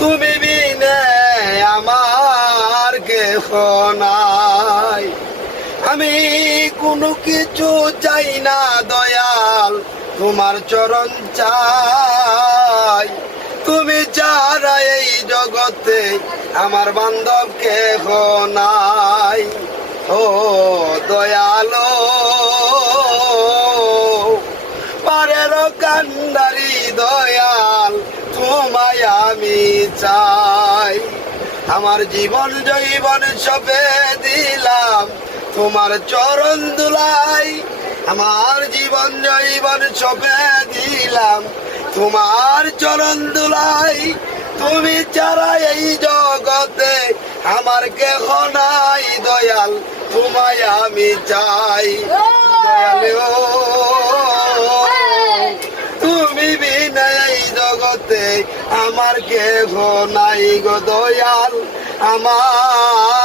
তুমি বিনে আমার কেহ নাই। আমি কোনো কিছু চাই না দয়াল, তোমার চরণ চাই। তুমি ছাড়া এই জগতে আমার বান্ধব কেহ নাই। ও দয়ালো পারের কান্ডারি দয়াল, তোমায় আমি চাই। আমার জীবন জৈবন সবে দিলাম তোমার চরণ দুলাই। আমার জীবন জৈবন সবে দিলাম তোমার চরণ দুলাই। তুমি ছাড়া এই জগতে আমার কেহ নাই দয়াল, তোমায় আমি চাই। দয়াল তুমি বিনা এই জগতে আমার কেহ নাই গো দয়াল আমার।